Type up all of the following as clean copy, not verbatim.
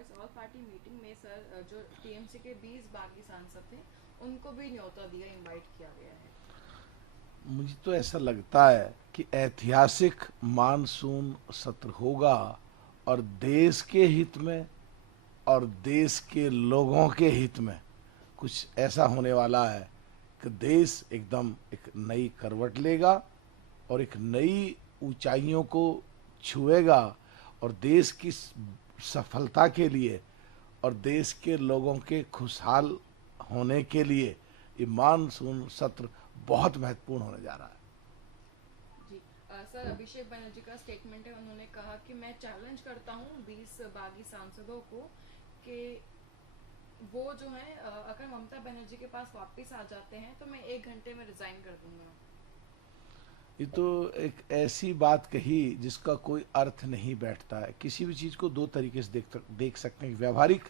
Congress all party meeting में sir जो TMC के 20 बागी सांसद थे उनको भी न्योता दिया, इनवाइट किया गया है। मुझे तो ऐसा लगता है कि ऐतिहासिक मानसून सत्र होगा और देश के हित में और देश के लोगों के हित में कुछ ऐसा होने वाला है कि देश एकदम एक नई करवट लेगा और एक नई ऊंचाइयों को छुएगा और देश की सफलता के लिए और देश के लोगों के खुशहाल होने के लिए ये मानसून सत्र बहुत महत्वपूर्ण होने जा रहा है। जी सर, अभिषेक बनर्जी का स्टेटमेंट है, उन्होंने कहा कि मैं चैलेंज करता हूं 20 बागी सांसदों को कि वो जो है अगर ममता बनर्जी के पास वापस आ जाते हैं तो मैं 1 घंटे में रिजाइन कर दूंगा। ये तो एक ऐसी बात कही जिसका कोई अर्थ नहीं बैठता है। किसी भी चीज को दो तरीके से देख सकते हैं। व्यावहारिक,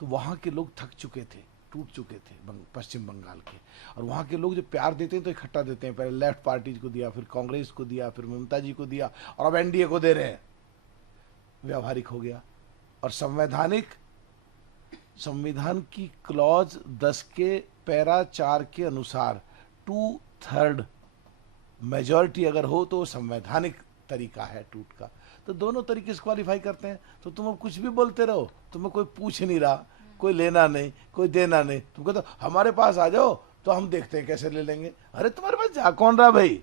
तो वहाँ के लोग थक चुके थे, टूट चुके थे पश्चिम बंगाल के, और वहाँ के लोग जो प्यार देते हैं तो इकट्ठा देते हैं। पहले लेफ्ट पार्टी को दिया, फिर कांग्रेस को दिया, फिर ममता जी को दिया, और अब एनडीए को दे रहे हैं। व्यावहारिक हो गया। और संवैधानिक, संविधान की क्लॉज 10 के पैरा 4 के अनुसार 2/3 मेजॉरिटी अगर हो तो संवैधानिक तरीका है टूट का। तो दोनों तरीके से क्वालिफाई करते हैं। तो तुम अब कुछ भी बोलते रहो, तुम्हें कोई पूछ नहीं रहा, कोई लेना नहीं, कोई देना नहीं। तुम कहते हो हमारे पास आ जाओ तो हम देखते हैं कैसे ले लेंगे। अरे तुम्हारे पास जा कौन रहा भाई।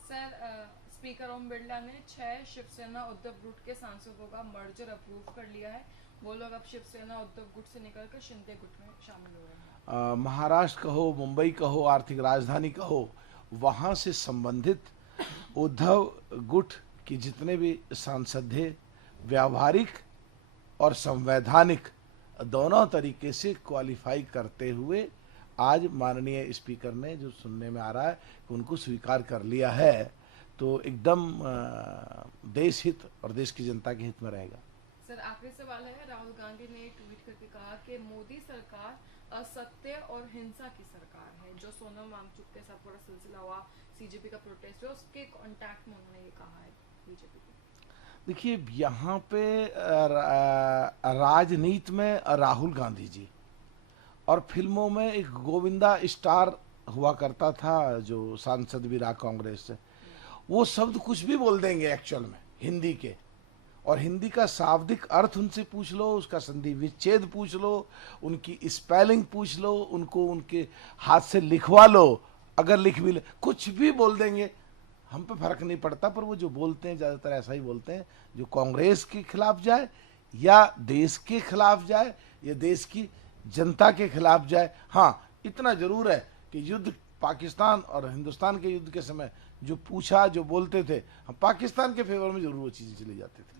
सर स्पीकर ओम बिरला ने 6 शिवसेना उद्धव गुट के सांसदों का मर्जर अप्रूव कर लिया है। वो लोग अब शिवसेना उद्धव गुट से निकलकर शिंदे गुट में शामिल हो रहे हैं। महाराष्ट्र कहो, मुंबई कहो, आर्थिक राजधानी कहो, वहां से संबंधित उद्धव गुट के जितने भी सांसद थे, व्यावहारिक और संवैधानिक दोनों तरीके से क्वालिफाई करते हुए आज माननीय स्पीकर ने जो सुनने में आ रहा है कि उनको स्वीकार कर लिया है, तो एकदम देश हित और देश की जनता के हित में रहेगा। सर आखिरी सवाल है, राहुल गांधी ने ट्वीट करके कहा कि मोदी सरकार असत्य और हिंसा की सरकार है। जो सोनम वांगचुक के साथ पूरा सिलसिला हुआ, सीजेपी का प्रोटेस्ट हुआ, उसके कांटेक्ट में उन्होंने ये कहा है बीजेपी को। देखिए, यहाँ पे राजनीति में राहुल गांधी जी, और फिल्मों में एक गोविंदा स्टार हुआ करता था जो सांसद भी रहा कांग्रेस से, वो शब्द कुछ भी बोल देंगे एक्चुअल में हिंदी के, और हिंदी का शाब्दिक अर्थ उनसे पूछ लो, उसका संधि विच्छेद पूछ लो, उनकी स्पेलिंग पूछ लो, उनको उनके हाथ से लिखवा लो, अगर लिख भी ले, कुछ भी बोल देंगे, हम पे फर्क नहीं पड़ता। पर वो जो बोलते हैं ज़्यादातर ऐसा ही बोलते हैं जो कांग्रेस के खिलाफ जाए या देश के खिलाफ जाए या देश की जनता के खिलाफ जाए। हाँ, इतना जरूर है कि युद्ध पाकिस्तान और हिंदुस्तान के युद्ध के समय जो पूछा, जो बोलते थे, हम पाकिस्तान के फेवर में जरूर वो चीज़ें चली जाती थी।